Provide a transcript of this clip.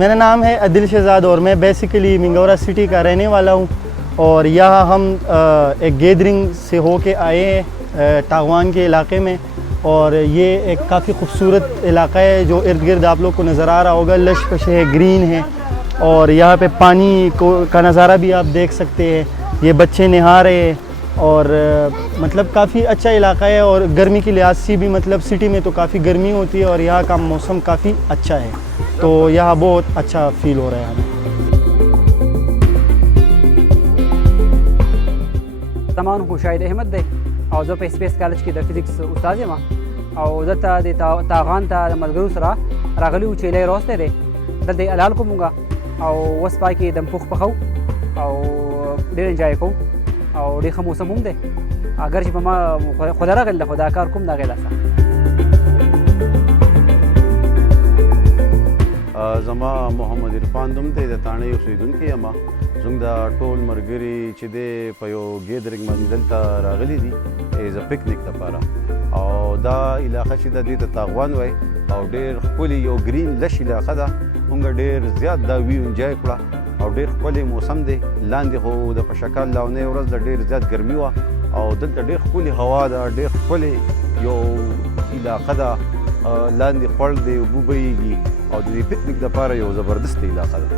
मेरा नाम है अदिल शहजाद और मैं बेसिकली मिंगौरा सिटी का रहने वाला हूँ और यहाँ हम एक गैदरिंग से होके आए हैं टागवान के इलाके में। और ये एक काफ़ी खूबसूरत इलाका है जो इर्द गिर्द आप लोग को नज़र आ रहा होगा, लश पश है, ग्रीन है और यहाँ पे पानी का नज़ारा भी आप देख सकते हैं। ये बच्चे नहा रहे हैं और मतलब काफ़ी अच्छा इलाका है और गर्मी की लिहाज से भी मतलब सिटी में तो काफ़ी गर्मी होती है और यहाँ का मौसम काफ़ी अच्छा है, तो यहाँ बहुत अच्छा फील हो रहा है हमें। زمان خو شاهد احمد دی او زه په سپیس کالج کې د فزیکس استاد یم او زه ته د تاغان ته د ملګرو سره راغلی و چې لای راوستی دی دلته حلال کوو مونږ او اوس پای کې دم پوخ پخو او ډېر انجوای کوو او ډېر ښه موسم هم دی اگر چې په ما خدا راغلی ده خو دا کار کوم د هغې لاسه. زما محمد عرفان نوم دی، د تاڼۍ اوسېدونکی یم. زموږ د ټول ملګري چې دی په یو ګیدرینګ باندې دلته راغلي دي ایز ا پکنیک لپاره او دا علاقه چې ده دې ته تاغوان وایي او ډېر ښکلې یو ګرین لش علاقه ده. موږ ډېر زیات دا ویو انجوای کړه او ډېر ښکلی موسم دی. لاندې خو د پشکال لونۍ ورځ ده ډېر زیات ګرمي وه او دلته ډېر ښکلې هوا ده، ډېر ښکلې یو علاقه ده. لاندې خوړ دی، اوبه بهیږي او د دې پکنیک لپاره یو زبردست علاقه ده.